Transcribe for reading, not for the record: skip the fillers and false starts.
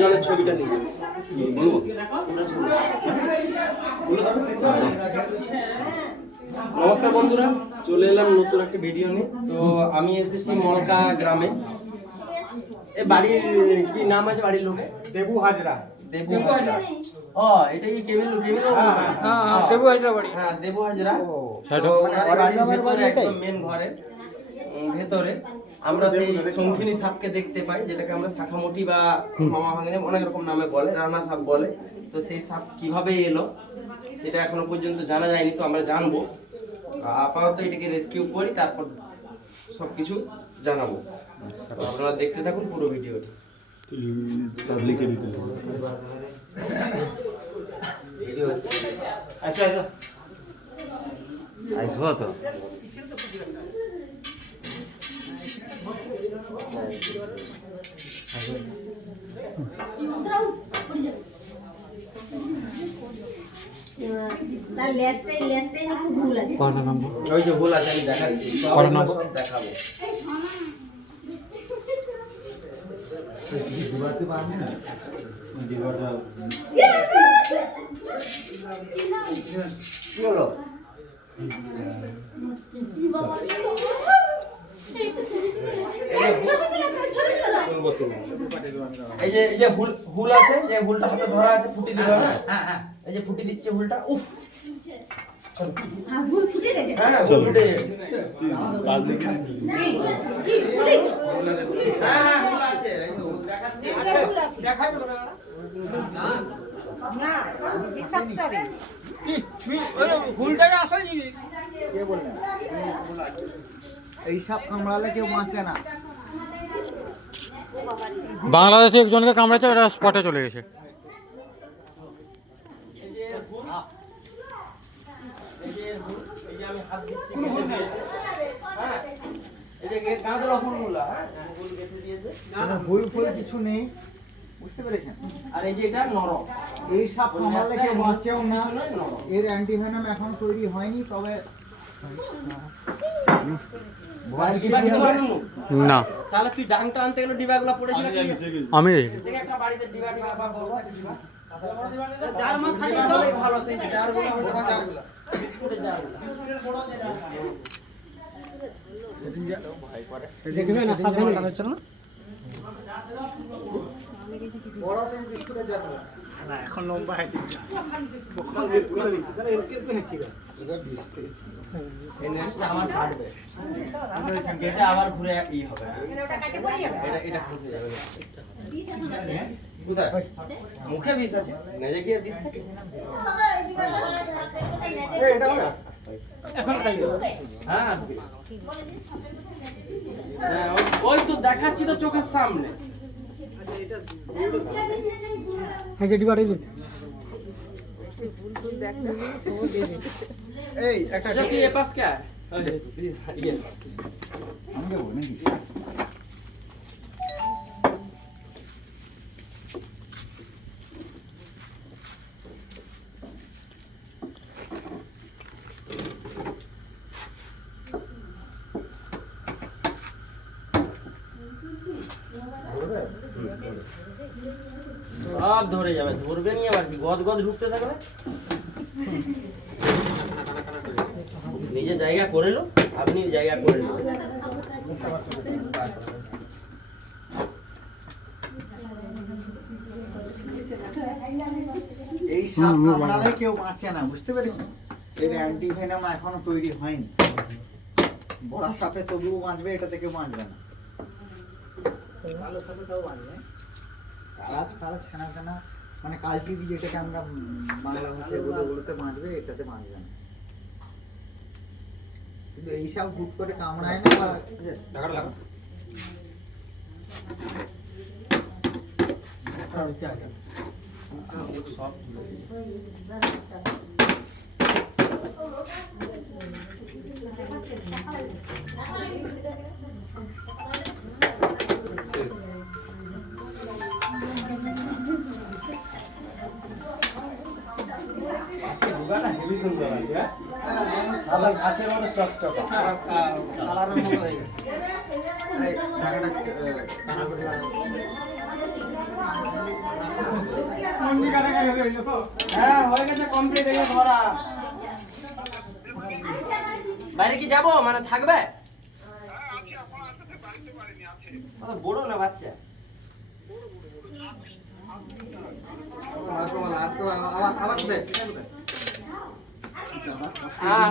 জলের ছবিটা নিয়ে নমস্কার বন্ধুরা, চলে এলাম নতুন একটা ভিডিও নিয়ে। তো আমি এসেছি মলকা গ্রামে। এ বাড়ির কি নাম আছে বাড়ির লোকে? দেবু হাজরা। দেবু হাজরা। ও এটা কি কেবিল দেবু হাজরা বাড়ি। হ্যাঁ, দেবু হাজরা। বাড়ির একদম মেন ঘরের ভেতরে আমরা সেই শঙ্খিনী সাপকে দেখতে পাই, যেটাকে আমরা শাখামুঠি বা মামা ভাঙিনে অনেক রকম নামে বলে, রানা সাপ বলে। তো সেই সাপ কিভাবে এলো সেটা এখনো পর্যন্ত জানা যায়নি, তো আমরা জানবো। আপাতত এটাকে রেস্কিউ করি, তারপর সবকিছু জানাবো। আপনারা দেখতে থাকুন পুরো ভিডিওটি। আচ্ছা আচ্ছা আইসো তো ওই যে ভুল আছে, আমি দেখাচ্ছি, দেখাবো। কি হলো? এই যে হুল আছে, যে হুলটা হাতে ধরা আছে, ফুটি দিল না? এই যে ফুটি দিচ্ছে হুলটা। উফ, হুল ফুটে গেছে। হ্যাঁ, হুল ফুটে গেছে। হ্যাঁ, হুল আছে। দেখাচ্ছি, না হুলটাকে আসল জিনিস। কে বললেন এই সাপ কামড়ালে কেউ বাঁচে না? বাংলাদেশে একজনকে কামড়েছে, ওরা স্পটে চলে গেছে। ভুল ফুল কিছু নেই, বুঝতে পেরেছেন? আর এই যে এটা নরম, এই সাপ কামড়ালে কেউ বাঁচেও না। এর অ্যান্টিভেনম এখন তৈরি হয়নি, তবে না। তাহলে তুই ডাংটা আনতে গেলে ডিবাগুলো পড়েছিল কি? আমি দেখে একটা বাড়িতে ডিবা বা বড় জার মাছ থাকে তাহলে ভালো, সেই জারগুলো বড় জারগুলো, বিস্কুটের জারগুলো। দেখবেন না, সাবধানে হচ্ছে না। বড় সেই বিস্কুটের জারগুলো না, এখন লম্বা হয়েছে। এই নেক্সটটা আবার কাটবে, এটা আবার ঘুরে ই হবে, এটা ফসে যাবে। কোথায় মুখে বিষ আছে, নেজে গিয়ে বিষ থাকে। হ্যাঁ, ওই তো দেখাচ্ছি তো চোখের সামনে। এই একটা কি এ পাস কে ये हम देबो নাকি? সব ধরে যাবে, ধরবে নিয়ে আবার কি গদ গদ ঢুকতে থাকবে। নিজে জায়গা করে লো, আপনি জায়গা করে লো। এই সাপ কামড়ালে কেউ বাঁচে না, বুঝতে পেরেছেন? এর অ্যান্টিভেনম এখনো তৈরি হয়নি। বড় সাপে তবুও বাঁচবে, এটা থেকে বাঁচবে না। কালো সাপে তাও বাঁচবে, কালা ছানা ছানা মানে কালচিনি, যেটাকে আমরা বাংলা ভাষায় বলতে বাঁচবে, এটাতে বাঁচবে না। কিন্তু এই সাপ হুট করে কামড়ায় না। সুন্দর আছে, হ্যাঁ? সাদা কাচের মতো চকচকা, কালারের মতো হয়ে গেছে। এই ঢাকাটা কানা করে লাগাও। হ্যাঁ, হয়ে গেছে কমপ্লিট, হয়ে গেছে ভরা। বাইরে কি যাবো, মানে থাকবে? বড় না বাচ্চা? আবার আবার আবার আবার